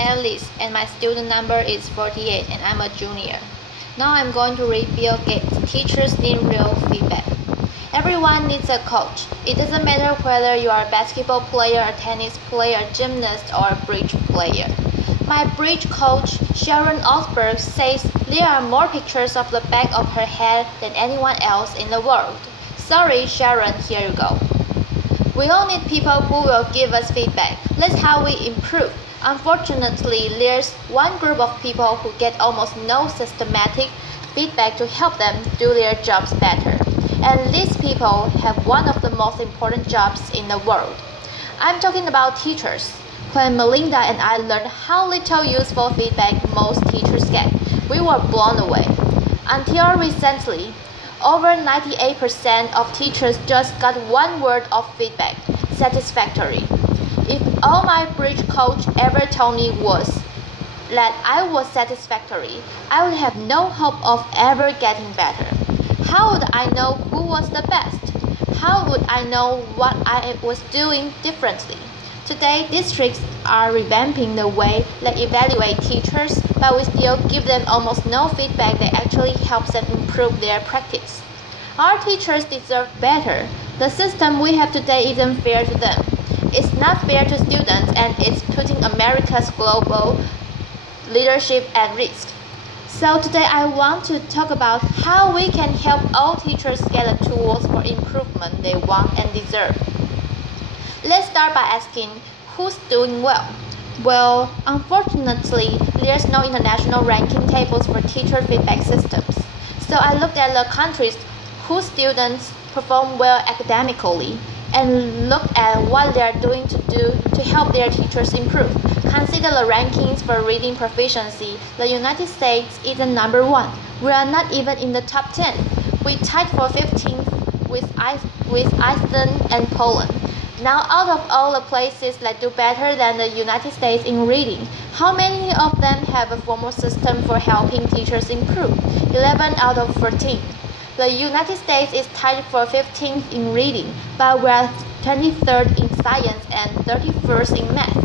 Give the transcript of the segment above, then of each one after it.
Alice and my student number is 48 and I'm a junior. Now I'm going to read Bill Gates. Teachers need real feedback. Everyone needs a coach. It doesn't matter whether you are a basketball player, a tennis player, a gymnast, or a bridge player. My bridge coach, Sharon Osberg, says there are more pictures of the back of her head than anyone else in the world. Sorry, Sharon, here you go. We all need people who will give us feedback. That's how we improve. Unfortunately, there's one group of people who get almost no systematic feedback to help them do their jobs better. And these people have one of the most important jobs in the world. I'm talking about teachers. When Melinda and I learned how little useful feedback most teachers get, we were blown away. Until recently, over 98% of teachers just got one word of feedback: satisfactory. If all my bridge coach ever told me was that I was satisfactory, I would have no hope of ever getting better. How would I know who was the best? How would I know what I was doing differently? Today, districts are revamping the way they evaluate teachers, but we still give them almost no feedback that actually helps them improve their practice. Our teachers deserve better. The system we have today isn't fair to them. It's not fair to students, and it's putting America's global leadership at risk. So today I want to talk about how we can help all teachers get the tools for improvement they want and deserve. Let's start by asking, who's doing well? Well, unfortunately, there's no international ranking tables for teacher feedback systems. So I looked at the countries whose students perform well academically and looked at what they are doing to help their teachers improve. Consider the rankings for reading proficiency. The United States isn't number 1. We are not even in the top 10. We tied for 15th with Iceland and Poland. Now, out of all the places that do better than the United States in reading, how many of them have a formal system for helping teachers improve? 11 out of 14. The United States is tied for 15th in reading, but we are 23rd in science and 31st in math.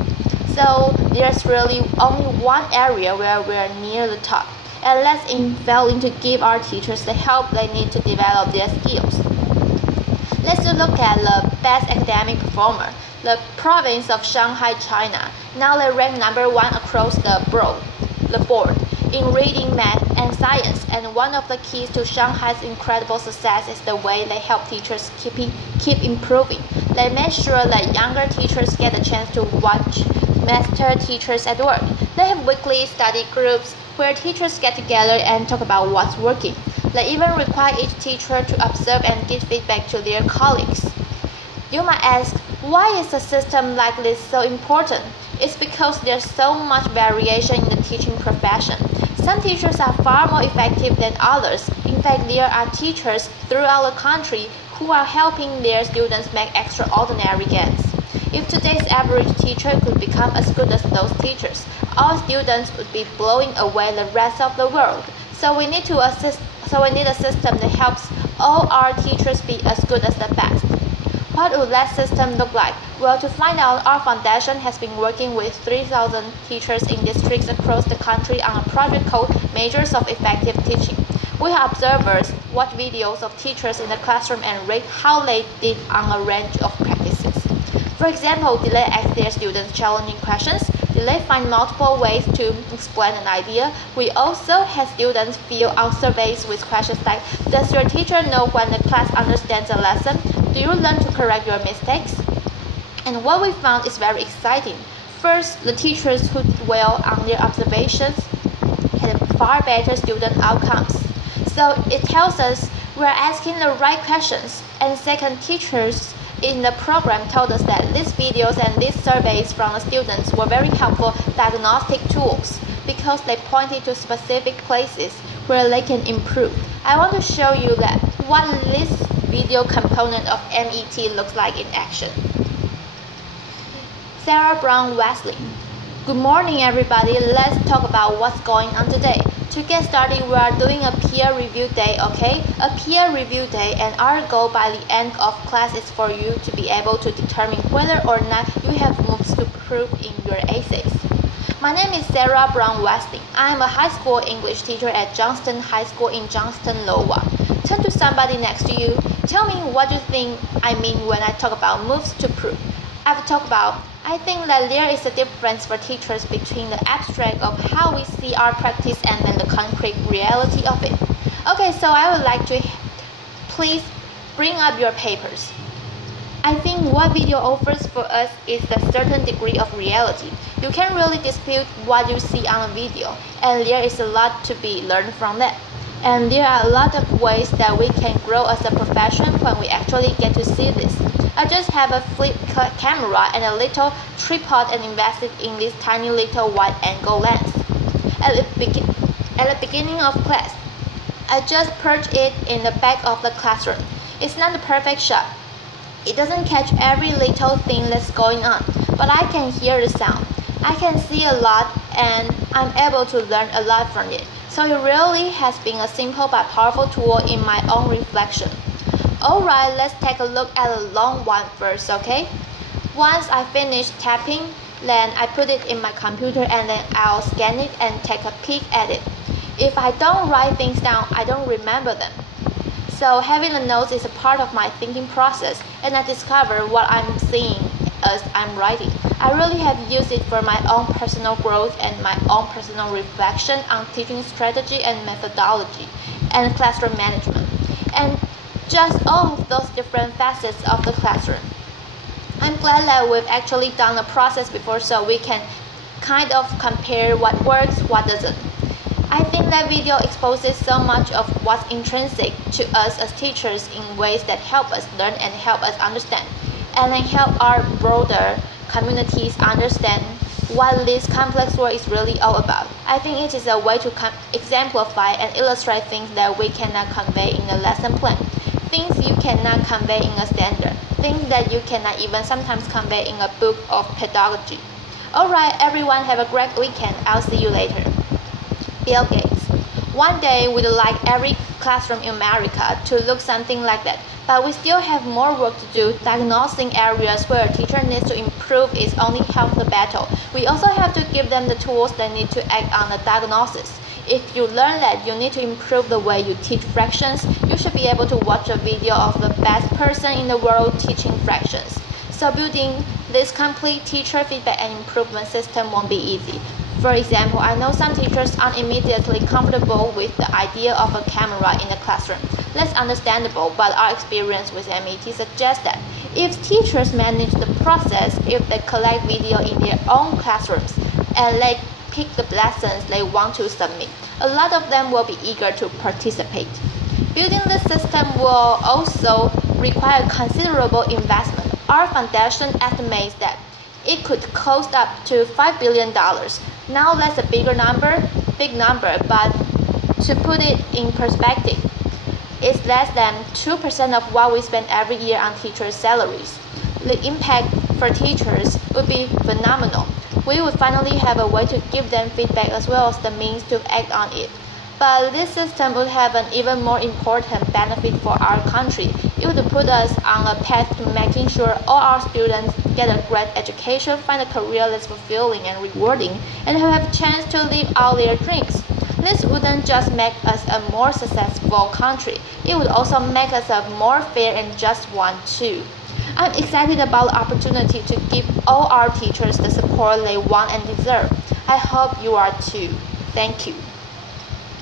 So there's really only one area where we are near the top, and that's in failing to give our teachers the help they need to develop their skills. Let's look at the best academic performer, the province of Shanghai, China. Now they rank number 1 across the board in reading, math, and science. And one of the keys to Shanghai's incredible success is the way they help teachers keep improving. They make sure that younger teachers get a chance to watch master teachers at work. They have weekly study groups where teachers get together and talk about what's working. They even require each teacher to observe and give feedback to their colleagues. You might ask, why is a system like this so important? It's because there's so much variation in the teaching profession. Some teachers are far more effective than others. In fact, there are teachers throughout the country who are helping their students make extraordinary gains. If today's average teacher could become as good as those teachers, our students would be blowing away the rest of the world. So we need a system that helps all our teachers be as good as the best. What would that system look like? Well, to find out, our foundation has been working with 3,000 teachers in districts across the country on a project called Measures of Effective Teaching. We have observers watch videos of teachers in the classroom and rate how they did on a range of practices. For example, did they ask their students challenging questions? Did they find multiple ways to explain an idea? We also had students fill out surveys with questions like, does your teacher know when the class understands a lesson? Do you learn to correct your mistakes? And what we found is very exciting. First, the teachers who did well on their observations had far better student outcomes. So it tells us we're asking the right questions. And second, teachers in the program told us that these videos and these surveys from the students were very helpful diagnostic tools because they pointed to specific places where they can improve. I want to show you that what this video component of MET looks like in action. Sarah Brown Wesley. Good morning, everybody. Let's talk about what's going on today. To get started, we are doing a peer review day, okay? A peer review day, and our goal by the end of class is for you to be able to determine whether or not you have moves to prove in your essays. My name is Sarah Brown Westing. I am a high school English teacher at Johnston High School in Johnston, Iowa. Turn to somebody next to you. Tell me what you think I mean when I talk about moves to prove. I think that there is a difference for teachers between the abstract of how we see our practice and then the concrete reality of it. Okay, so I would like to please bring up your papers. I think what video offers for us is a certain degree of reality. You can't really dispute what you see on a video, and there is a lot to be learned from that. And there are a lot of ways that we can grow as a profession when we actually get to see this. I just have a flip camera and a little tripod and invested in this tiny little wide-angle lens. At the beginning of class, I just perched it in the back of the classroom. It's not a perfect shot. It doesn't catch every little thing that's going on, but I can hear the sound. I can see a lot, and I'm able to learn a lot from it. So it really has been a simple but powerful tool in my own reflection. Alright, let's take a look at the long one first, okay? Once I finish tapping, then I put it in my computer and then I'll scan it and take a peek at it. If I don't write things down, I don't remember them. So having the notes is a part of my thinking process, and I discover what I'm seeing as I'm writing. I really have used it for my own personal growth and my own personal reflection on teaching strategy and methodology and classroom management, and just all of those different facets of the classroom. I'm glad that we've actually done a process before so we can kind of compare what works, what doesn't. I think that video exposes so much of what's intrinsic to us as teachers in ways that help us learn and help us understand, and then help our broader communities understand what this complex work is really all about. I think it is a way to exemplify and illustrate things that we cannot convey in a lesson plan, things you cannot convey in a standard, things that you cannot even sometimes convey in a book of pedagogy. Alright, everyone, have a great weekend. I'll see you later. Bill Gates. One day we'd like every classroom in America to look something like that, but we still have more work to do diagnosing areas where a teacher needs to improve is only half the battle. We also have to give them the tools they need to act on the diagnosis. If you learn that you need to improve the way you teach fractions, you should be able to watch a video of the best person in the world teaching fractions. So building this complete teacher feedback and improvement system won't be easy. For example, I know some teachers aren't immediately comfortable with the idea of a camera in the classroom. That's understandable, but our experience with MET suggests that if teachers manage the process, if they collect video in their own classrooms, and they pick the lessons they want to submit, a lot of them will be eager to participate. Building this system will also require considerable investment. Our foundation estimates that it could cost up to $5 billion. Now that's a big number, but to put it in perspective, it's less than 2% of what we spend every year on teachers' salaries. The impact for teachers would be phenomenal. We would finally have a way to give them feedback as well as the means to act on it. But this system would have an even more important benefit for our country. It would put us on a path to making sure all our students get a great education, find a career that's fulfilling and rewarding, and have a chance to live out their dreams. This wouldn't just make us a more successful country, it would also make us a more fair and just one too. I'm excited about the opportunity to give all our teachers the support they want and deserve. I hope you are too. Thank you.